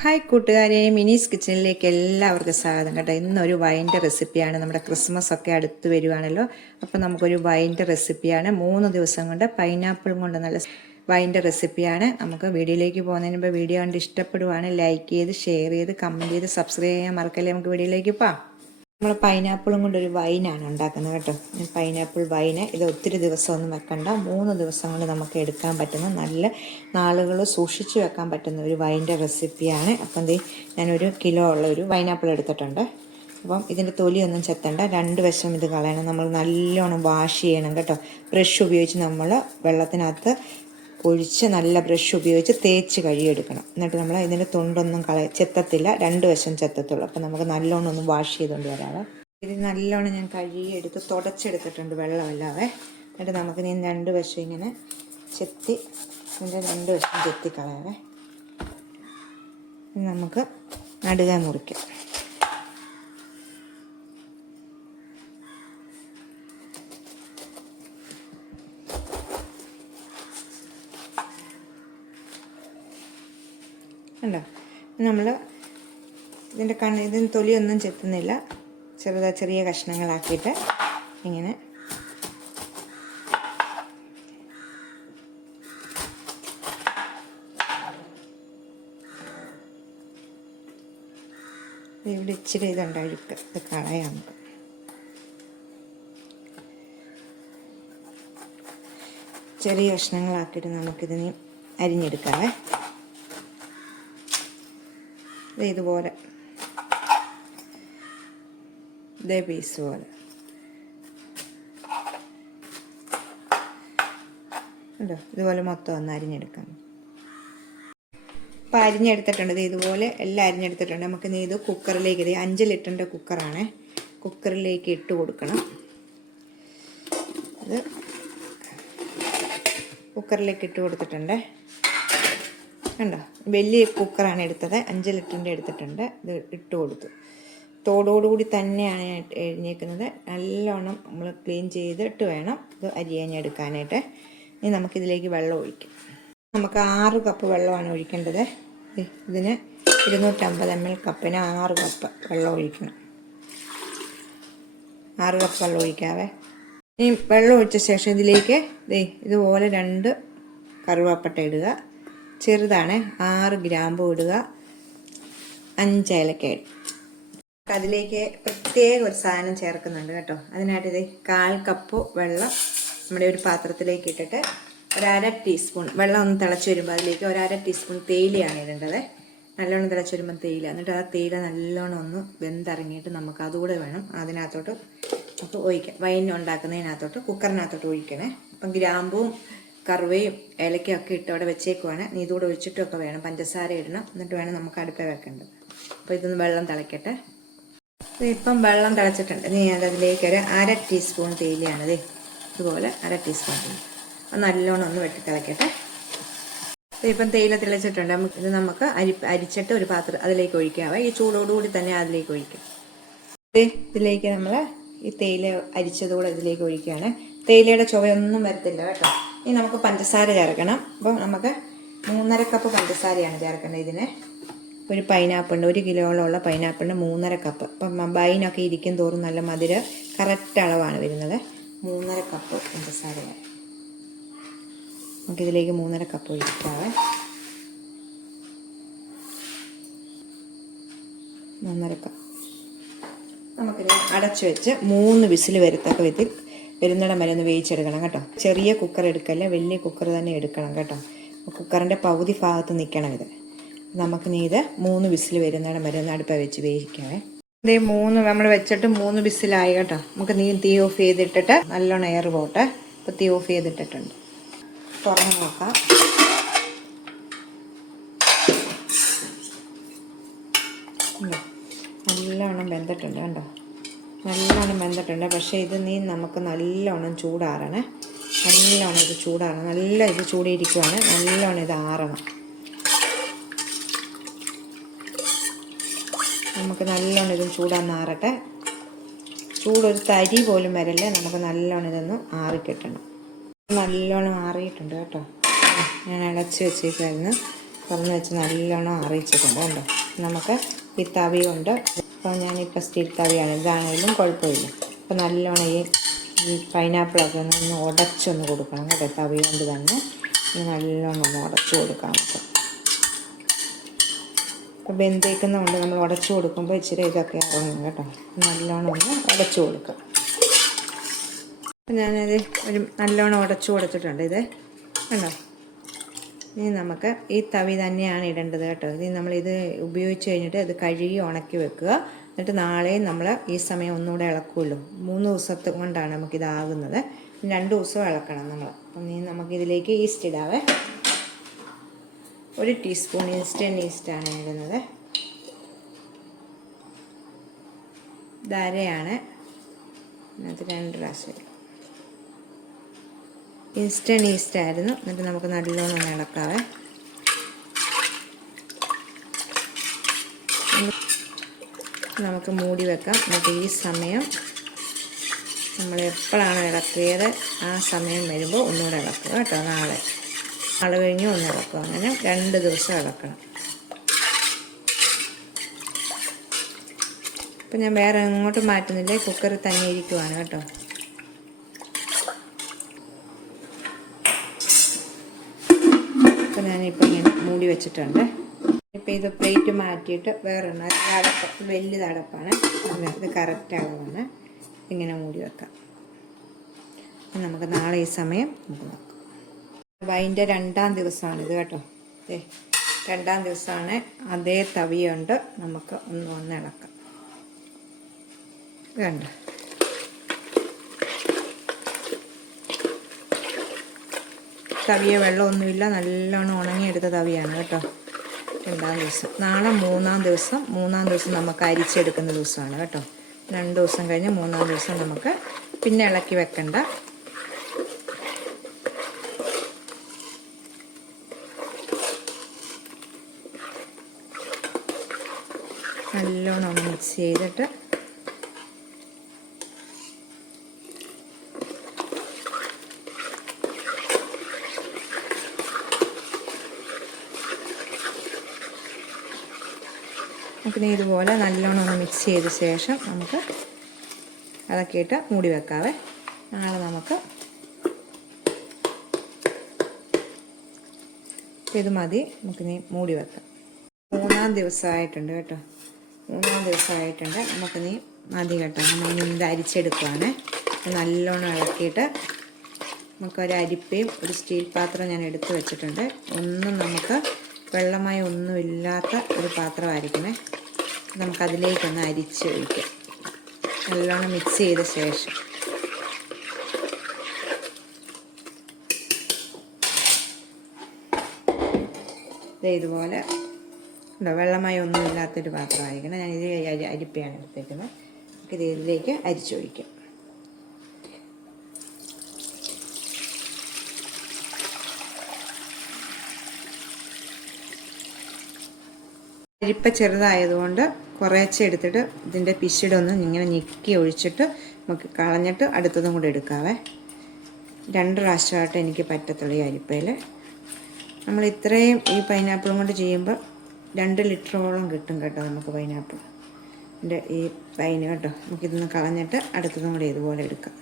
Hi കൂട്ടുകാരെ, മിനീസ് കിച്ചണിലേക്ക് എല്ലാവർക്കും സ്വാഗതം കേട്ടോ. ഇന്നൊരു വൈൻ്റെ റെസിപ്പിയാണ്. നമ്മുടെ ക്രിസ്മസ് ഒക്കെ അടുത്ത് വരുവാണല്ലോ. അപ്പോൾ നമുക്കൊരു വൈൻ്റെ റെസിപ്പിയാണ്. 3 ദിവസം കൊണ്ട് പൈനാപ്പിളും കൊണ്ട് നല്ല വൈൻ്റെ റെസിപ്പിയാണ്. നമുക്ക് വീഡിയോയിലേക്ക് പോകുന്നതിന് മുമ്പ് വീഡിയോ കണ്ട് ഇഷ്ടപ്പെടുവാണ് ലൈക്ക് ചെയ്ത് ഷെയർ ചെയ്ത് കമൻറ്റ് ചെയ്ത് സബ്സ്ക്രൈബ് ചെയ്യാൻ മറക്കല്ലേ. നമുക്ക് വീഡിയോയിലേക്ക് പോകാം. നമ്മൾ പൈനാപ്പിളും കൊണ്ടൊരു വൈനാണ് ഉണ്ടാക്കുന്നത് കേട്ടോ. പൈനാപ്പിൾ വൈന് ഇത് ഒത്തിരി ദിവസമൊന്നും വെക്കണ്ട, 3 ദിവസം കൊണ്ട് നമുക്ക് എടുക്കാൻ പറ്റുന്ന നല്ല നാളുകൾ സൂക്ഷിച്ച് വെക്കാൻ പറ്റുന്ന ഒരു വൈൻ്റെ റെസിപ്പിയാണ്. അപ്പം ഞാനൊരു കിലോ ഉള്ള ഒരു പൈനാപ്പിൾ എടുത്തിട്ടുണ്ട്. അപ്പം ഇതിൻ്റെ തൊലിയൊന്നും ചെത്തണ്ട, 2 വശം ഇത് കളയണം. നമ്മൾ നല്ലോണം വാഷ് ചെയ്യണം കേട്ടോ. ബ്രഷ് ഉപയോഗിച്ച് നമ്മൾ വെള്ളത്തിനകത്ത് ഒഴിച്ച് നല്ല ബ്രഷ് ഉപയോഗിച്ച് തേച്ച് കഴുകിയെടുക്കണം. എന്നിട്ട് നമ്മൾ ഇതിൻ്റെ തൊണ്ടൊന്നും ചെത്തത്തില്ല, 2 വശം ചെത്തത്തുള്ളൂ. അപ്പം നമുക്ക് നല്ലോണം ഒന്ന് വാഷ് ചെയ്തുകൊണ്ട് വരാവേ. ഇത് നല്ലോണം ഞാൻ കഴുകിയെടുത്ത് തുടച്ചെടുത്തിട്ടുണ്ട് വെള്ളമല്ലാതെ. എന്നിട്ട് നമുക്ക് ഇനി 2 വശം ഇങ്ങനെ ചെത്തി ഇതിൻ്റെ 2 വശം ചെത്തിക്കളയാവേ. നമുക്ക് നടുക മുറിക്കാം. ഉണ്ടോ, നമ്മൾ ഇതിൻ്റെ ഇതിന് തൊലിയൊന്നും ചെത്തുന്നില്ല, ചെറിയ കഷ്ണങ്ങളാക്കിയിട്ട് ഇങ്ങനെ ഇവിടെ ഇച്ചിരി ഇതുണ്ട് അഴുക്ക്, ഇത് കളയാം നമുക്ക്. ചെറിയ കഷ്ണങ്ങളാക്കിയിട്ട് നമുക്കിതിന് അരിഞ്ഞെടുക്കാവേ. ഇതുപോലെ ഇതേ പീസ് പോലെ ഉണ്ടോ, ഇതുപോലെ മൊത്തം ഒന്ന് അരിഞ്ഞെടുക്കാം. അപ്പോൾ അരിഞ്ഞെടുത്തിട്ടുണ്ട്, ഇതുപോലെ എല്ലാം അരിഞ്ഞെടുത്തിട്ടുണ്ട്. നമുക്ക് ഇത് കുക്കറിലേക്ക്, 5 ലിറ്ററിൻ്റെ കുക്കറാണ്, കുക്കറിലേക്ക് ഇട്ട് കൊടുക്കണം. ഇത് കുക്കറിലേക്ക് ഇട്ട് കൊടുത്തിട്ടുണ്ട്. കണ്ടോ, വലിയ കുക്കറാണ് എടുത്തത്, 5 ലിറ്ററിൻ്റെ എടുത്തിട്ടുണ്ട്. ഇത് ഇട്ട് കൊടുത്തു. തോടോടുകൂടി തന്നെയാണ് എഴുന്നേക്കുന്നത്. നല്ലോണം നമ്മൾ ക്ലീൻ ചെയ്തിട്ട് വേണം ഇത് അരിയാഞ്ഞെടുക്കാനായിട്ട്. ഇനി നമുക്കിതിലേക്ക് വെള്ളം ഒഴിക്കാം. നമുക്ക് 6 കപ്പ് വെള്ളമാണ് ഒഴിക്കേണ്ടത്. ഇതിന് 250 ml കപ്പിന് 6 കപ്പ് വെള്ളം ഒഴിക്കണം. 6 കപ്പ് വെള്ളം ഒഴിക്കാവേ. ഇനി വെള്ളം ഒഴിച്ച ശേഷം ഇതിലേക്ക് ഇതുപോലെ 2 കറുവാപ്പട്ട ഇടുക, ചെറുതാണ്, 6 ഗ്രാമ്പു ഇടുക, 5 ഏലക്ക ഇടുക. അതിലേക്ക് പ്രത്യേക ഒരു സാധനം ചേർക്കുന്നുണ്ട് കേട്ടോ. അതിനായിട്ട് 1/4 കപ്പ് വെള്ളം നമ്മുടെ ഒരു പാത്രത്തിലേക്ക് ഇട്ടിട്ട് 1/2 ടീസ്പൂൺ വെള്ളം ഒന്ന് തിളച്ച് വരുമ്പോൾ അതിലേക്ക് 1/2 ടീസ്പൂൺ തേയിലയാണ് ഇടേണ്ടത്. നല്ലോണം തിളച്ച് വരുമ്പോൾ തേയില, എന്നിട്ട് ആ തേയില നല്ലോണം ഒന്ന് വെന്തിറങ്ങിയിട്ട് നമുക്ക് അതുകൂടെ വേണം അതിനകത്തോട്ട് നമുക്ക് ഒഴിക്കാം. വൈൻ ഉണ്ടാക്കുന്നതിനകത്തോട്ട് കുക്കറിനകത്തോട്ട് ഒഴിക്കണേ. അപ്പം ഗ്രാമ്പും കറുവയും ഏലക്കയൊക്കെ ഇട്ട് അവിടെ വെച്ചേക്കുവാണ്. നീ ഇതുകൂടെ ഒഴിച്ചിട്ടൊക്കെ വേണം, പഞ്ചസാര ഇടണം, എന്നിട്ട് വേണം നമുക്ക് അടുപ്പ വെക്കേണ്ടത്. അപ്പോൾ ഇതൊന്ന് വെള്ളം തിളയ്ക്കട്ടെ. ഇപ്പം വെള്ളം തിളച്ചിട്ടുണ്ട്. ഇനി അതിലേക്ക് ഒരു 1/2 ടീസ്പൂൺ തേയിലയാണത്, ഇതുപോലെ 1/2 ടീസ്പൂൺ തേയില. അത് നല്ലോണം ഒന്ന് വെട്ടി തിളയ്ക്കട്ടെ. ഇപ്പം തേയില തിളച്ചിട്ടുണ്ട്. ഇത് നമുക്ക് അരിച്ചിട്ട് ഒരു പാത്രം അതിലേക്ക് ഒഴിക്കാവേ. ഈ ചൂടോടുകൂടി തന്നെ അതിലേക്ക് ഒഴിക്കാം. ഇതിലേക്ക് നമ്മൾ ഈ തേയില അരിച്ചതുകൂടെ ഇതിലേക്ക് ഒഴിക്കുകയാണ്. തേയിലയുടെ ചുവയൊന്നും വരത്തില്ല കേട്ടോ. ഇനി നമുക്ക് പഞ്ചസാര ചേർക്കണം. അപ്പം നമുക്ക് 3.5 കപ്പ് പഞ്ചസാരയാണ് ചേർക്കേണ്ടത്. ഇതിന് ഒരു പൈനാപ്പിളിന് 1 കിലോയോളമുള്ള പൈനാപ്പിളിന് 3.5 കപ്പ്. അപ്പം വൈനൊക്കെ ഇരിക്കും തോറും നല്ല മധുരം കറക്റ്റ് അളവാണ് വരുന്നത്. 3.5 കപ്പ് പഞ്ചസാരയാണ്. നമുക്കിതിലേക്ക് 3.5 കപ്പ് ഒഴിക്കാവേ. 3.5 കപ്പ് നമുക്കിത് അടച്ചു വെച്ച് 3 വിസിൽ വരത്തക്ക വിധത്തിൽ വരുന്നിടം വരെ ഒന്ന് വേവിച്ചെടുക്കണം കേട്ടോ. ചെറിയ കുക്കർ എടുക്കല്ല, വലിയ കുക്കർ തന്നെ എടുക്കണം കേട്ടോ. കുക്കറിൻ്റെ പകുതി ഭാഗത്ത് നിൽക്കണം ഇത്. നമുക്ക് ഇത് 3 വിസിൽ വരുന്നിടം വരെ ഒന്ന് അടുപ്പ വെച്ച് വേവിക്കാവേ. 3 നമ്മൾ വെച്ചിട്ട് 3 വിസിലായി കേട്ടോ. നമുക്ക് തീ ഓഫ് ചെയ്തിട്ടിട്ട് നല്ലോണം എയർ പോട്ടെ. ഇപ്പോൾ തീ ഓഫ് ചെയ്തിട്ടിട്ടുണ്ട്. തുറന്ന് നോക്കാം. നല്ലോണം വെന്തിട്ടുണ്ട് കണ്ടോ, നല്ലോണം വെന്തിട്ടുണ്ട്. പക്ഷേ ഇത് നമുക്ക് നല്ലോണം ചൂടാറണേ. നല്ലോണം ഇത് ചൂടാറണം. നല്ല ഇത് ചൂടിയിരിക്കുവാണ്. നല്ലോണം ഇത് ആറണം. നമുക്ക് നല്ലോണം ഇത് ചൂടാറാറട്ടെ. ചൂടൊരു തരി പോലും വരല്ലേ. നമുക്ക് നല്ലോണം ഇതൊന്ന് ആറിക്കിട്ടണം. നല്ലോണം ആറിയിട്ടുണ്ട് കേട്ടോ. ഞാൻ അടച്ച് വെച്ചേക്കായിരുന്നു. തുറന്ന് വെച്ച് നല്ലോണം അറിയിച്ചിട്ടുണ്ട് കണ്ടോ. നമുക്ക് ഈ തവി കൊണ്ട്, ഇപ്പോൾ ഞാനിപ്പോൾ സ്റ്റീൽ തവിയാണ്, ഇതാണെങ്കിലും കുഴപ്പമില്ല. അപ്പോൾ നല്ലോണം ഈ പൈനാപ്പിളൊക്കെ ഒന്ന് ഉടച്ചൊന്ന് കൊടുക്കണം കേട്ടോ. തവി കൊണ്ട് തന്നെ നല്ലോണം ഒന്ന് ഉടച്ചു കൊടുക്കാം നമുക്ക്. അപ്പോൾ വെന്തേക്കുന്നതുകൊണ്ട് നമ്മൾ ഉടച്ചു കൊടുക്കുമ്പോൾ ഇച്ചിരി ഇതൊക്കെ ഇറങ്ങും കേട്ടോ. നല്ലോണം ഒന്ന് ഉടച്ചു കൊടുക്കുക. അപ്പം ഞാനത് നല്ലോണം ഉടച്ചു കൊടുത്തിട്ടുണ്ട്. ഇത് കണ്ടോ. ഇനി നമുക്ക് ഈ തവി തന്നെയാണ് ഇടേണ്ടത് കേട്ടോ. ഇനി നമ്മളിത് ഉപയോഗിച്ച് കഴിഞ്ഞിട്ട് ഇത് കഴുകി ഉണക്കി വെക്കുക. എന്നിട്ട് നാളെ നമ്മൾ ഈ സമയം ഒന്നുകൂടെ ഇളക്കുമല്ലോ. 3 ദിവസത്തെ കൊണ്ടാണ് നമുക്കിതാകുന്നത്. 2 ദിവസം ഇളക്കണം നമ്മൾ. അപ്പം ഇനി നമുക്കിതിലേക്ക് ഈസ്റ്റ് ഇടാവേ. 1 ടീസ്പൂൺ ഇൻസ്റ്റൻറ്റ് ഈസ്റ്റാണ് ഇടുന്നത്. ധാരയാണ് അതിനകത്ത് 2 പ്രാവശ്യം ഇൻസ്റ്റൻറ്റ് ഈസ്റ്റ് ആയിരുന്നു. എന്നിട്ട് നമുക്ക് നല്ലോണം ഇളക്കാവേ. നമുക്ക് മൂടി വെക്കാം. എന്നിട്ട് ഈ സമയം നമ്മൾ എപ്പോഴാണ് ഇളക്കിയത് ആ സമയം വരുമ്പോൾ ഒന്നുകൂടെ ഇളക്കുക കേട്ടോ. നാളെ കഴിഞ്ഞ് ഒന്ന് ഇളക്കുക. അങ്ങനെ 2 ദിവസം ഇളക്കണം. ഇപ്പം ഞാൻ വേറെ എങ്ങോട്ടും മാറ്റുന്നില്ല, കുക്കറിൽ തന്നെ ഇരിക്കുവാണ് കേട്ടോ. അപ്പോൾ ഞാനിപ്പോൾ ഇങ്ങനെ മൂടി വെച്ചിട്ടുണ്ട്. ഇപ്പോൾ ഇത് പ്ലേറ്റ് മാറ്റിയിട്ട് വേറെ അടപ്പ്, വലിയ അടപ്പാണ്. ഇത് കറക്റ്റ് അളവാണ്. ഇങ്ങനെ മൂടി വെക്കാം. നമുക്ക് നാളെ ഈ സമയം നമുക്ക് നോക്കാം. അതിൻ്റെ 2ാം ദിവസമാണിത് കേട്ടോ. 2ാം ദിവസമാണ്. അതേ തവിയുണ്ട്. നമുക്ക് ഒന്ന് ഇളക്കാം. വേണ്ട തവിയ വെള്ളമൊന്നുമില്ല, നല്ലോണം ഉണങ്ങിയെടുത്ത തവിയാണ് കേട്ടോ. 2ാം ദിവസം. നാളെ 3ാം ദിവസം. 3ാം ദിവസം നമുക്ക് അരിച്ചെടുക്കുന്ന ദിവസമാണ് കേട്ടോ. 2 ദിവസം കഴിഞ്ഞ് 3ാം ദിവസം നമുക്ക് പിന്നെ ഇളക്കി വെക്കണ്ട. നല്ലോണം ഒന്ന് മിക്സ് ചെയ്തിട്ട് നമുക്കിനി ഇതുപോലെ നല്ലോണം ഒന്ന് മിക്സ് ചെയ്ത ശേഷം നമുക്ക് ഇളക്കിയിട്ട് മൂടി വെക്കാവേ. നാളെ നമുക്ക് ഇത് മതി. നമുക്കിനി മൂടി വെക്കാം. 3ാം ദിവസമായിട്ടുണ്ട് കേട്ടോ. 3ാം ദിവസമായിട്ടുണ്ട്. നമുക്കിനി മതി കേട്ടോ. നമ്മളിനി ഇത് അരിച്ചെടുക്കുകയാണ്. നല്ലോണം ഇളക്കിയിട്ട് നമുക്കൊരു അരിപ്പയും ഒരു സ്റ്റീൽ പാത്രം ഞാൻ എടുത്ത് വെച്ചിട്ടുണ്ട്. ഒന്നും നമുക്ക് വെള്ളമായി ഒന്നുമില്ലാത്ത ഒരു പാത്രമായിരിക്കണേ. നമുക്കതിലേക്കൊന്ന് അരിച്ച് ഒഴിക്കാം. നല്ലോണം മിക്സ് ചെയ്ത ശേഷം ഇതുപോലെ ഉണ്ടോ, വെള്ളമായി ഒന്നുമില്ലാത്തൊരു പാത്രമായിരിക്കണം. ഞാൻ ഇത് അരിപ്പയാണ് എടുത്തേക്കുന്നത്. നമുക്കിത് ഇതിലേക്ക് അരിച്ചൊഴിക്കാം. അരിപ്പ ചെറുതായതുകൊണ്ട് കുറേശ്ശെ എടുത്തിട്ട് ഇതിൻ്റെ പിശിടൊന്ന് ഇങ്ങനെ ഞെക്കി ഒഴിച്ചിട്ട് നമുക്ക് കളഞ്ഞിട്ട് അടുത്തതും കൂടെ എടുക്കാവേ. 2 പ്രാവശ്യമായിട്ട് എനിക്ക് പറ്റത്തുള്ളൂ ഈ അരിപ്പയിൽ. നമ്മൾ ഇത്രയും ഈ പൈനാപ്പിളും കൊണ്ട് ചെയ്യുമ്പോൾ 2 ലിറ്ററോളം കിട്ടും കേട്ടോ നമുക്ക് പൈനാപ്പിൾ. ഈ പൈന് കേട്ടോ. നമുക്കിതൊന്ന് കളഞ്ഞിട്ട് അടുത്തതും കൂടെ ഇതുപോലെ എടുക്കാം.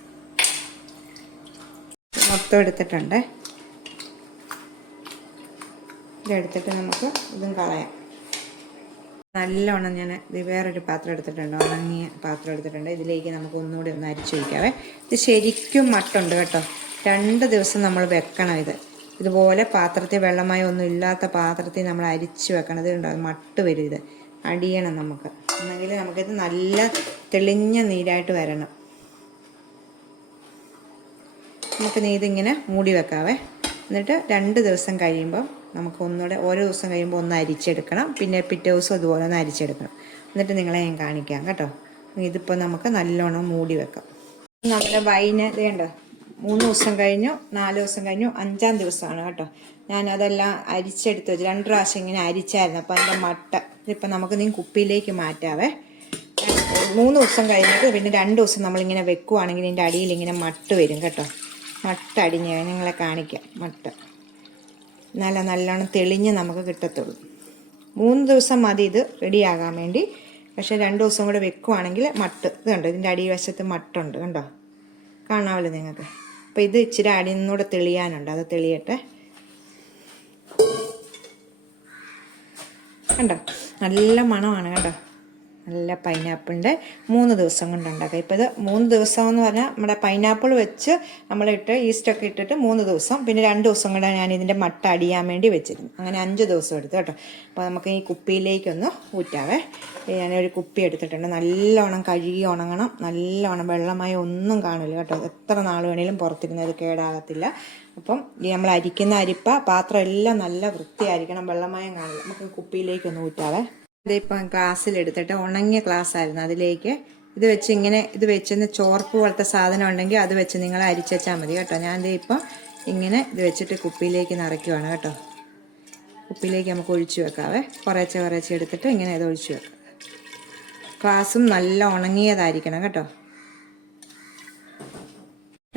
മൊത്തം എടുത്തിട്ടുണ്ട്. ഇതെടുത്തിട്ട് നമുക്ക് ഇതും കളയാം. നല്ലോണം ഞാൻ ഇത് വേറൊരു പാത്രം എടുത്തിട്ടുണ്ട്, ഉണങ്ങിയ പാത്രം എടുത്തിട്ടുണ്ട്. ഇതിലേക്ക് നമുക്ക് ഒന്നുകൂടി ഒന്ന് അരിച്ചൊഴിക്കാവേ. ഇത് ശരിക്കും മട്ടുണ്ട് കേട്ടോ. 2 ദിവസം നമ്മൾ വെക്കണം. ഇതുപോലെ പാത്രത്തിൽ വെള്ളമായി ഒന്നും ഇല്ലാത്ത പാത്രത്തിൽ നമ്മൾ അരിച്ച് വെക്കണം. ഇത് ഉണ്ടാകും മട്ട് വരും. ഇത് അടിയണം നമുക്ക്. എന്നെങ്കിൽ നമുക്കിത് നല്ല തെളിഞ്ഞ നീരായിട്ട് വരണം. നമുക്കിനി ഇതിങ്ങനെ മൂടി വെക്കാവേ. എന്നിട്ട് 2 ദിവസം കഴിയുമ്പം നമുക്ക് ഒന്നുകൂടെ ഓരോ ദിവസം കഴിയുമ്പോൾ ഒന്ന് അരിച്ചെടുക്കണം. പിന്നെ പിറ്റേ ദിവസം അതുപോലെ ഒന്ന് അരിച്ചെടുക്കണം. എന്നിട്ട് നിങ്ങളെ ഞാൻ കാണിക്കാം കേട്ടോ. ഇതിപ്പോൾ നമുക്ക് നല്ലോണം മൂടി വെക്കാം. നമ്മുടെ വൈന് ഇതേണ്ടോ 3 ദിവസം കഴിഞ്ഞു, 4 ദിവസം കഴിഞ്ഞു, 5ാം ദിവസമാണ് കേട്ടോ. ഞാനതെല്ലാം അരിച്ചെടുത്ത് വെച്ച് 2 പ്രാവശ്യം ഇങ്ങനെ അരിച്ചായിരുന്നു. അപ്പോൾ അതിൻ്റെ മട്ട ഇതിപ്പോൾ നമുക്ക് കുപ്പിയിലേക്ക് മാറ്റാവേ. 3 ദിവസം കഴിഞ്ഞിട്ട് പിന്നെ 2 ദിവസം നമ്മളിങ്ങനെ വെക്കുവാണെങ്കിൽ ഇതിൻ്റെ അടിയിൽ ഇങ്ങനെ മട്ട് വരും കേട്ടോ. മട്ട അടിഞ്ഞ് നിങ്ങളെ കാണിക്കാം. മട്ട നല്ലോണം തെളിഞ്ഞ് നമുക്ക് കിട്ടത്തുള്ളൂ. 3 ദിവസം മതി ഇത് റെഡിയാകാൻ വേണ്ടി. പക്ഷേ 2 ദിവസം കൂടെ വെക്കുവാണെങ്കിൽ മട്ട് ഇത് കണ്ടോ, ഇതിൻ്റെ അടിവശത്ത് മട്ടുണ്ട് കണ്ടോ, കാണാമല്ലോ നിങ്ങൾക്ക്. അപ്പോൾ ഇത് ഇച്ചിരി അടിയിൽ നിന്നൂടെ തെളിയാനുണ്ട്, അത് തെളിയട്ടെ. കണ്ടോ നല്ല മണമാണ് കണ്ടോ, നല്ല പൈനാപ്പിളിൻ്റെ 3 ദിവസം കൊണ്ടുണ്ടാക്കാം. ഇപ്പോൾ ഇത് 3 ദിവസം എന്ന് പറഞ്ഞാൽ നമ്മുടെ പൈനാപ്പിൾ വെച്ച് നമ്മളിട്ട് ഈസ്റ്റൊക്കെ ഇട്ടിട്ട് 3 ദിവസം, പിന്നെ 2 ദിവസം കൂടെ ഞാൻ ഇതിൻ്റെ മട്ട അടിയാൻ വേണ്ടി വെച്ചിരുന്നു. അങ്ങനെ 5 ദിവസം എടുത്തു കേട്ടോ. അപ്പോൾ നമുക്ക് ഈ കുപ്പിയിലേക്കൊന്ന് ഊറ്റാവേ. ഞാനൊരു കുപ്പി എടുത്തിട്ടുണ്ട്. നല്ലോണം കഴുകി ഉണങ്ങണം, നല്ലോണം വെള്ളമായി ഒന്നും കാണില്ല കേട്ടോ. എത്ര നാൾ വേണേലും പുറത്തിരുന്നത് കേടാകത്തില്ല. അപ്പം ഈ നമ്മൾ അരിക്കുന്ന അരിപ്പ പാത്രം എല്ലാം നല്ല വൃത്തിയായിരിക്കണം, വെള്ളമയം കാണില്ല. നമുക്ക് കുപ്പിയിലേക്കൊന്ന് ഊറ്റാവേ. ഇതിപ്പം ഗ്ലാസ്സിലെടുത്തിട്ട്, ഉണങ്ങിയ ഗ്ലാസ് ആയിരുന്നു, അതിലേക്ക് ഇത് വെച്ച് ഇങ്ങനെ ഇത് വെച്ചെന്ന് ചോർപ്പ് പോലത്തെ സാധനം ഉണ്ടെങ്കിൽ അത് വെച്ച് നിങ്ങൾ അരിച്ചാൽ മതി കേട്ടോ. ഞാൻ ഇപ്പം ഇങ്ങനെ ഇത് വെച്ചിട്ട് കുപ്പിയിലേക്ക് നിറയ്ക്കുവാണ് കേട്ടോ. കുപ്പിയിലേക്ക് നമുക്ക് ഒഴിച്ചു വെക്കാവേ. കുറേശ്ശെ എടുത്തിട്ട് ഇങ്ങനെ ഇത് ഒഴിച്ചു വെക്കാം. ഗ്ലാസും നല്ല ഉണങ്ങിയതായിരിക്കണം കേട്ടോ.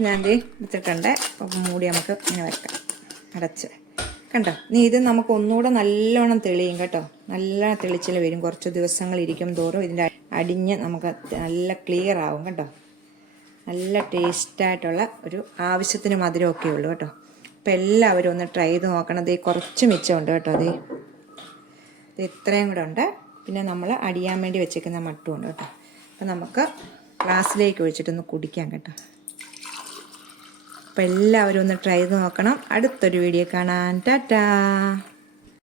ഞാൻ എടുത്തിട്ടുണ്ട്. അപ്പം മൂടി നമുക്ക് ഇങ്ങനെ വെക്കാം അടച്ച്. കണ്ടോ, ഇത് നമുക്ക് ഒന്നുകൂടെ നല്ലോണം തെളിയും കേട്ടോ. നല്ല തെളിച്ചിൽ വരും. കുറച്ച് ദിവസങ്ങൾ ഇരിക്കും തോറും ഇതിൻ്റെ അടിഞ്ഞ് നമുക്ക് നല്ല ക്ലിയർ ആവും കേട്ടോ. നല്ല ടേസ്റ്റായിട്ടുള്ള ഒരു ആവശ്യത്തിന് മധുരമൊക്കെ ഉള്ളൂ കേട്ടോ. അപ്പോൾ എല്ലാവരും ഒന്ന് ട്രൈ ചെയ്ത് നോക്കണം. ഇത് കുറച്ച് മിച്ചമുണ്ട് കേട്ടോ. ഇത് ഇത്രയും കൂടെ ഉണ്ട്. പിന്നെ നമ്മൾ അടിയാൻ വേണ്ടി വെച്ചേക്കുന്ന മട്ടും ഉണ്ട് കേട്ടോ. അപ്പോൾ നമുക്ക് ഗ്ലാസ്സിലേക്ക് ഒഴിച്ചിട്ടൊന്ന് കുടിക്കാം കേട്ടോ. അപ്പോൾ എല്ലാവരും ഒന്ന് ട്രൈ ചെയ്ത് നോക്കണം. അടുത്തൊരു വീഡിയോ കാണാൻ. ടാറ്റാ.